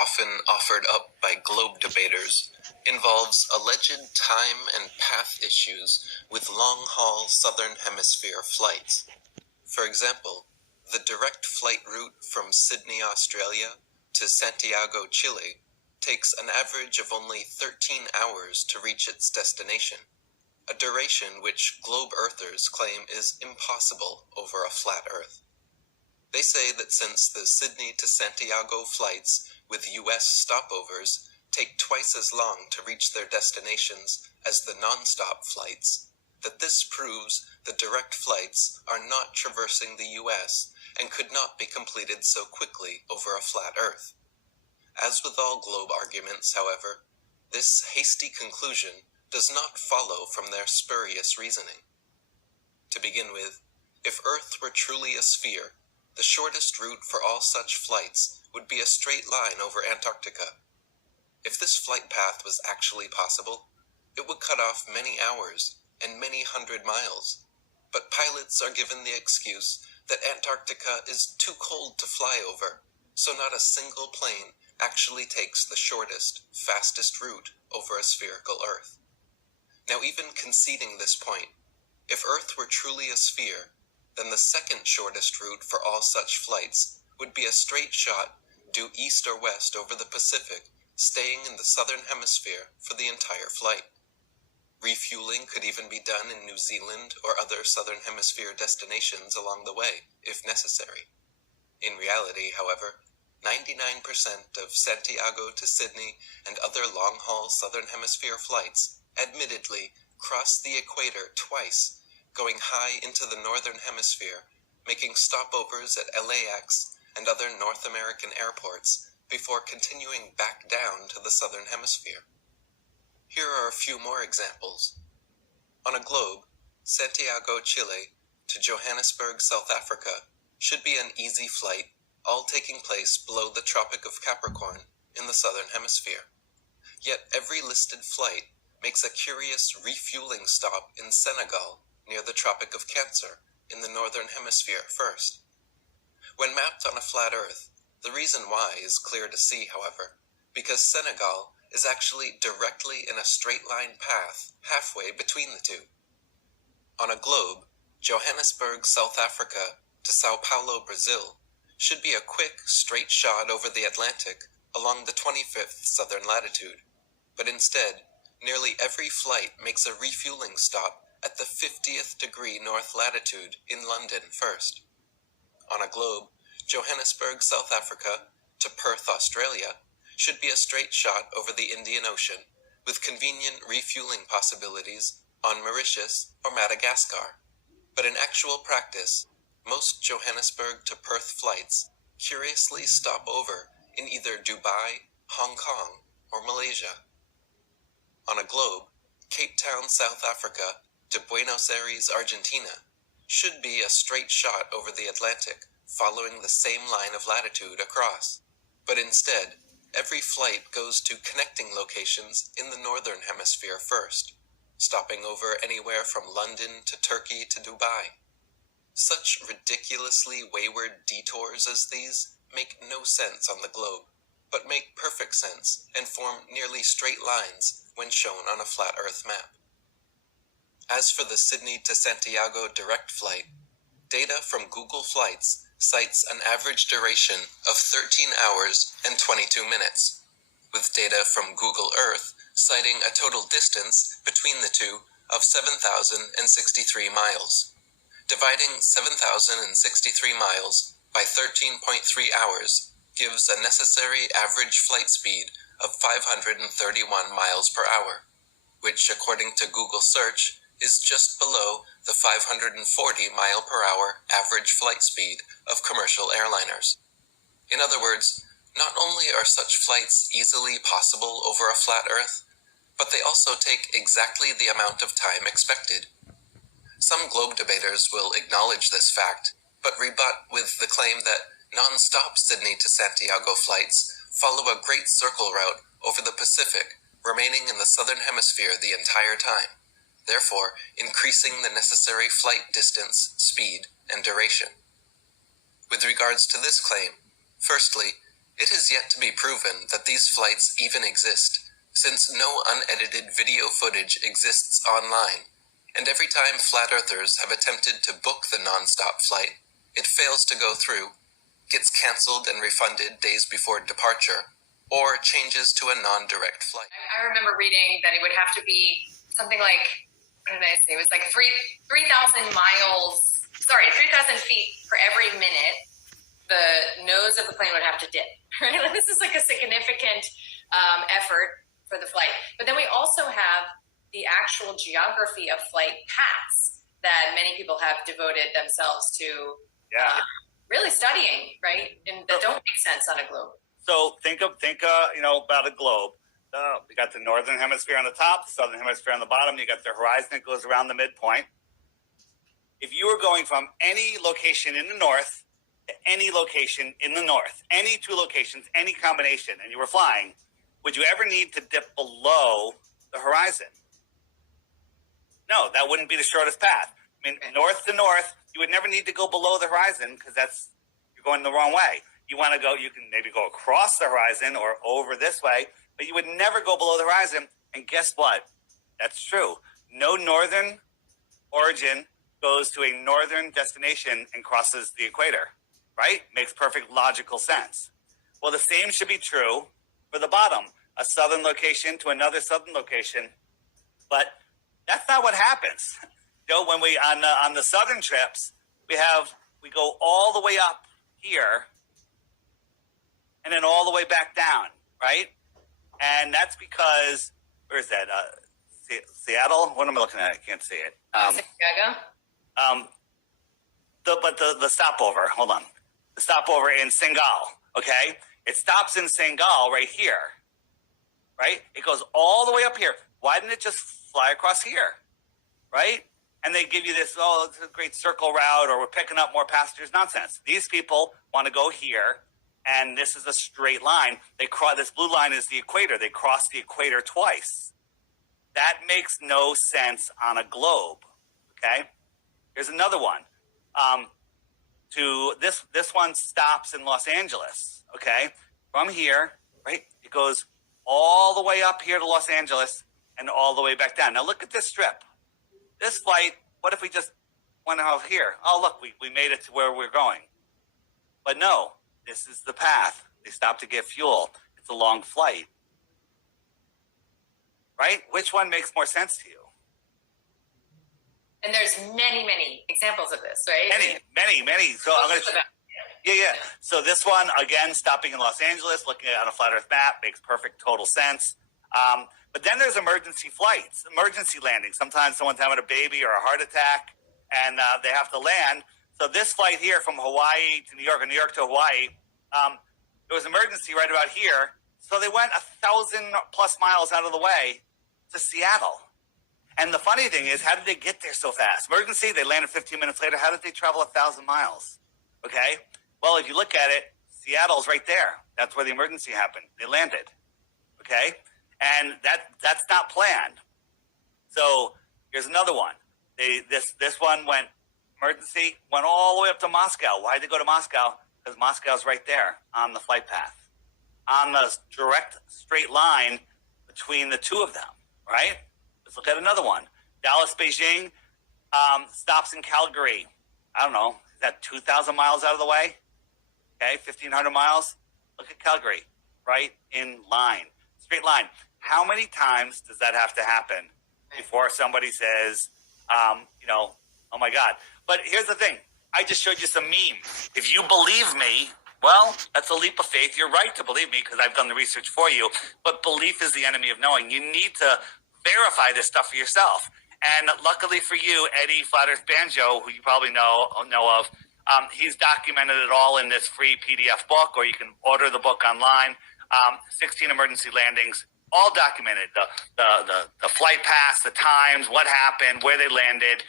often offered up by globe debaters, involves alleged time and path issues with long-haul Southern Hemisphere flights. For example, the direct flight route from Sydney, Australia to Santiago, Chile takes an average of only 13 hours to reach its destination, a duration which globe earthers claim is impossible over a flat Earth. They say that since the Sydney to Santiago flights with U.S. stopovers take twice as long to reach their destinations as the non-stop flights, that this proves the direct flights are not traversing the U.S. and could not be completed so quickly over a flat Earth. As with all globe arguments, however, this hasty conclusion does not follow from their spurious reasoning. To begin with, if Earth were truly a sphere, the shortest route for all such flights would be a straight line over Antarctica. If this flight path was actually possible, it would cut off many hours and many hundred miles. But pilots are given the excuse that Antarctica is too cold to fly over, so not a single plane actually takes the shortest, fastest route over a spherical Earth. Now, even conceding this point, if Earth were truly a sphere, then the second shortest route for all such flights would be a straight shot due east or west over the Pacific, staying in the southern hemisphere for the entire flight. Refueling could even be done in New Zealand or other southern hemisphere destinations along the way, if necessary. In reality, however, 99% of Santiago to Sydney and other long-haul southern hemisphere flights admittedly cross the equator twice, going high into the northern hemisphere, making stopovers at LAX and other North American airports before continuing back down to the southern hemisphere. Here are a few more examples. On a globe, Santiago, Chile to Johannesburg, South Africa should be an easy flight, all taking place below the Tropic of Capricorn in the southern hemisphere. Yet every listed flight makes a curious refueling stop in Senegal near the Tropic of Cancer in the northern hemisphere first. When mapped on a flat Earth, the reason why is clear to see, however, because Senegal is actually directly in a straight line path halfway between the two. On a globe, Johannesburg, South Africa to Sao Paulo, Brazil should be a quick, straight shot over the Atlantic along the 25th southern latitude, but instead, nearly every flight makes a refueling stop at the 50th degree north latitude in London first. On a globe, Johannesburg, South Africa to Perth, Australia should be a straight shot over the Indian Ocean with convenient refueling possibilities on Mauritius or Madagascar. But in actual practice, most Johannesburg to Perth flights curiously stop over in either Dubai, Hong Kong, or Malaysia. On a globe, Cape Town, South Africa to Buenos Aires, Argentina should be a straight shot over the Atlantic following the same line of latitude across. But instead, every flight goes to connecting locations in the northern hemisphere first, stopping over anywhere from London to Turkey to Dubai. Such ridiculously wayward detours as these make no sense on the globe, but make perfect sense and form nearly straight lines when shown on a flat Earth map. As for the Sydney to Santiago direct flight, data from Google Flights cites an average duration of 13 hours and 22 minutes, with data from Google Earth citing a total distance between the two of 7,063 miles. Dividing 7,063 miles by 13.3 hours gives a necessary average flight speed of 531 miles per hour, which, according to Google search, is just below the 540 mile per hour average flight speed of commercial airliners. In other words, not only are such flights easily possible over a flat Earth, but they also take exactly the amount of time expected. Some globe debaters will acknowledge this fact, but rebut with the claim that non-stop Sydney to Santiago flights follow a great circle route over the Pacific, remaining in the southern hemisphere the entire time, therefore increasing the necessary flight distance, speed, and duration. With regards to this claim, firstly, It is yet to be proven that these flights even exist, since no unedited video footage exists online, and every time flat earthers have attempted to book the non-stop flight, it fails to go through, gets cancelled and refunded days before departure, or changes to a non-direct flight. I remember reading that it would have to be something like, what did I say? It was like 3,000 feet for every minute. The nose of the plane would have to dip, right? Like, this is like a significant effort for the flight. But then we also have the actual geography of flight paths that many people have devoted themselves to really studying, right? And that don't make sense on a globe. So think about a globe. You got the northern hemisphere on the top, the southern hemisphere on the bottom. You got the horizon that goes around the midpoint. If you were going from any location in the north to any location in the north, any two locations, any combination, and you were flying, would you ever need to dip below the horizon? No, that wouldn't be the shortest path. I mean, north to north, you would never need to go below the horizon because you're going the wrong way. You want to go, you can maybe go across the horizon or over this way, but you would never go below the horizon. And guess what? That's true. No northern origin goes to a northern destination and crosses the equator, right? Makes perfect logical sense. Well, the same should be true for the bottom, a southern location to another southern location. But that's not what happens. When we on the southern trips, we go all the way up here and then all the way back down, right? And that's because, where is that? Seattle? What am I looking at? I can't see it. Chicago? The stopover, hold on. The stopover in Senegal, okay? It stops in Senegal right here, right? It goes all the way up here. Why didn't it just fly across here, right? And they give you this, it's a great circle route, or we're picking up more passengers. Nonsense. These people want to go here, and this is a straight line. This blue line is the equator. They cross the equator twice. That makes no sense on a globe, okay? Here's another one. This one stops in Los Angeles, okay? From here, right, it goes all the way up here to Los Angeles and all the way back down. Now look at this strip. This flight, what if we just went out here? Oh, look, we made it to where we're going. But no, this is the path. They stop to get fuel. It's a long flight. Right? Which one makes more sense to you? And there's many, many examples of this, right? Many. So I'm going to... Yeah. So this one, again, stopping in Los Angeles, looking at it on a flat Earth map, makes perfect, total sense. But then there's emergency flights, emergency landings. Sometimes someone's having a baby or a heart attack, and they have to land. So this flight here from Hawaii to New York, or New York to Hawaii, there was emergency right about here. So they went 1,000+ miles out of the way to Seattle. And the funny thing is, how did they get there so fast? Emergency, they landed 15 minutes later. How did they travel 1,000 miles? Okay. Well, if you look at it, Seattle's right there. That's where the emergency happened. They landed. Okay. And that's not planned. So here's another one. This one went all the way up to Moscow. Why did they go to Moscow? Because Moscow's right there on the flight path, on the direct straight line between the two of them, right? Let's look at another one. Dallas, Beijing, stops in Calgary. I don't know. Is that 2,000 miles out of the way? Okay, 1,500 miles. Look at Calgary, right in line, straight line. How many times does that have to happen before somebody says, oh my God? But here's the thing. I just showed you some memes. If you believe me, well, that's a leap of faith. You're right to believe me because I've done the research for you. But belief is the enemy of knowing. You need to verify this stuff for yourself. And luckily for you, Eddie Flat Earth Banjo, who you probably know of, he's documented it all in this free PDF book, or you can order the book online. 16 emergency landings, all documented. The flight paths, the times, what happened, where they landed,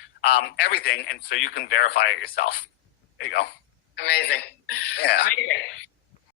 everything. And so you can verify it yourself. There you go. Amazing. Yeah. Amazing.